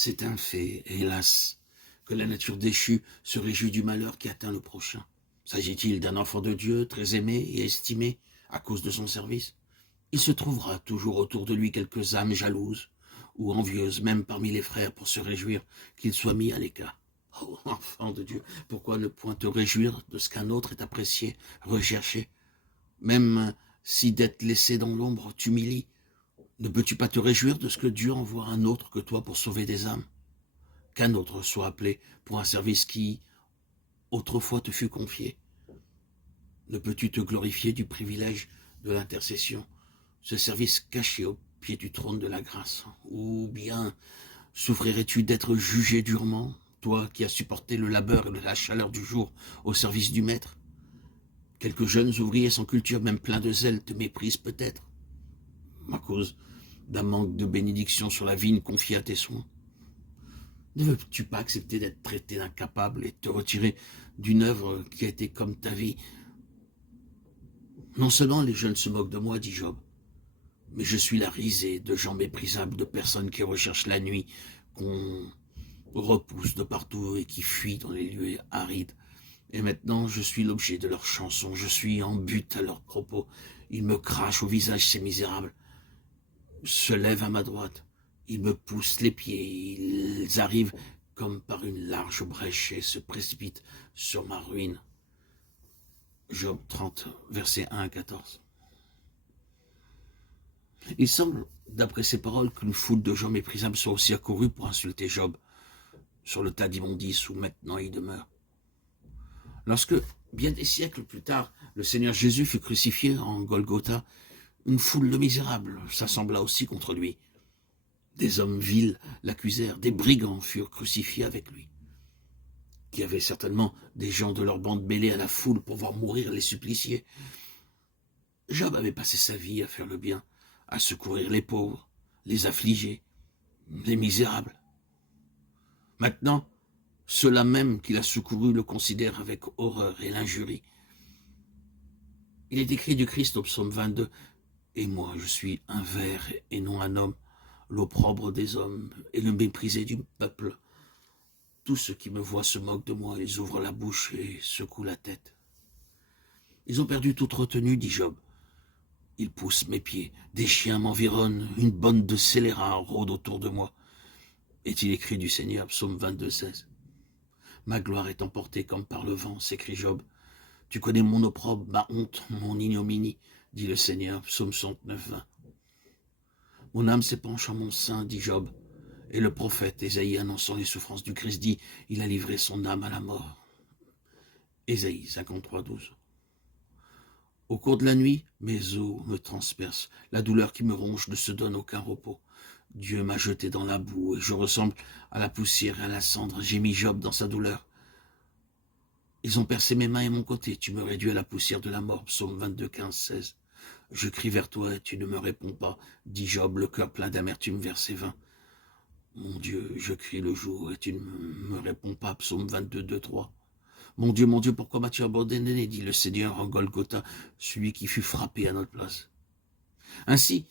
C'est un fait, hélas, que la nature déchue se réjouit du malheur qui atteint le prochain. S'agit-il d'un enfant de Dieu, très aimé et estimé à cause de son service? Il se trouvera toujours autour de lui quelques âmes jalouses ou envieuses, même parmi les frères, pour se réjouir qu'il soit mis à l'écart. Oh, enfant de Dieu, pourquoi ne point te réjouir de ce qu'un autre est apprécié, recherché? Même si d'être laissé dans l'ombre t'humilie, ne peux-tu pas te réjouir de ce que Dieu envoie un autre que toi pour sauver des âmes? Qu'un autre soit appelé pour un service qui, autrefois, te fut confié. Ne peux-tu te glorifier du privilège de l'intercession, ce service caché au pied du trône de la grâce? Ou bien souffrirais-tu d'être jugé durement, toi qui as supporté le labeur et la chaleur du jour au service du Maître? Quelques jeunes ouvriers sans culture, même pleins de zèle, te méprisent peut-être, à cause d'un manque de bénédiction sur la vigne confiée à tes soins. Ne veux-tu pas accepter d'être traité d'incapable et te retirer d'une œuvre qui a été comme ta vie? Non seulement les jeunes se moquent de moi, dit Job, mais je suis la risée de gens méprisables, de personnes qui recherchent la nuit, qu'on repousse de partout et qui fuient dans les lieux arides. Et maintenant, je suis l'objet de leurs chansons, je suis en but à leurs propos. Ils me crachent au visage, ces misérables, se lèvent à ma droite. Ils me poussent les pieds, ils arrivent comme par une large brèche et se précipitent sur ma ruine. Job 30, versets 1 à 14. Il semble, d'après ces paroles, qu'une foule de gens méprisables soit aussi accourue pour insulter Job sur le tas d'immondices où maintenant il demeure. Lorsque, bien des siècles plus tard, le Seigneur Jésus fut crucifié en Golgotha, une foule de misérables s'assembla aussi contre lui. Des hommes vils l'accusèrent, des brigands furent crucifiés avec lui, qui avaient certainement des gens de leur bande mêlés à la foule pour voir mourir les suppliciés. Job avait passé sa vie à faire le bien, à secourir les pauvres, les affligés, les misérables. Maintenant, ceux-là même qu'il a secourus le considèrent avec horreur et l'injurie. Il est écrit du Christ au psaume 22, « Et moi, je suis un ver et non un homme, l'opprobre des hommes et le méprisé du peuple. Tous ceux qui me voient se moquent de moi, ils ouvrent la bouche et secouent la tête. Ils ont perdu toute retenue, dit Job. Ils poussent mes pieds, des chiens m'environnent, une bande de scélérats rôde autour de moi. » Est-il écrit du Seigneur, psaume 22, 16. Ma gloire est emportée comme par le vent, s'écrie Job. Tu connais mon opprobre, ma honte, mon ignominie, dit le Seigneur, psaume 69, 20. Mon âme s'épanche en mon sein, dit Job. Et le prophète Ésaïe, annonçant les souffrances du Christ, dit, il a livré son âme à la mort. Ésaïe 53, 12. Au cours de la nuit, mes os me transpercent. La douleur qui me ronge ne se donne aucun repos. Dieu m'a jeté dans la boue et je ressemble à la poussière et à la cendre. J'ai mis Job dans sa douleur. Ils ont percé mes mains et mon côté. Tu me réduis à la poussière de la mort. Psaume 22, 15, 16. Je crie vers toi et tu ne me réponds pas, dit Job, le cœur plein d'amertume, verset 20. Mon Dieu, je crie le jour et tu ne me réponds pas. Psaume 22, 2, 3. Mon Dieu, pourquoi m'as-tu abandonné, dit le Seigneur en Golgotha, celui qui fut frappé à notre place. Ainsi,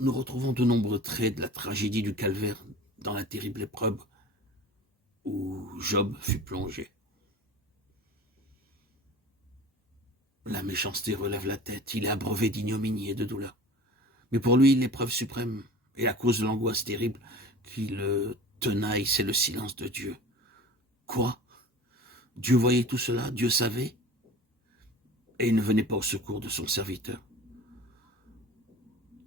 nous retrouvons de nombreux traits de la tragédie du calvaire dans la terrible épreuve où Job fut plongé. La méchanceté relève la tête, il est abreuvé d'ignominie et de douleur. Mais pour lui, l'épreuve suprême et la cause de l'angoisse terrible qui le tenaille, c'est le silence de Dieu. Quoi ? Dieu voyait tout cela, Dieu savait, et il ne venait pas au secours de son serviteur.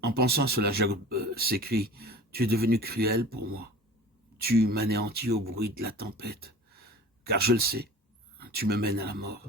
En pensant à cela, Job s'écrie, « Tu es devenu cruel pour moi. Tu m'anéantis au bruit de la tempête, car je le sais, tu me mènes à la mort.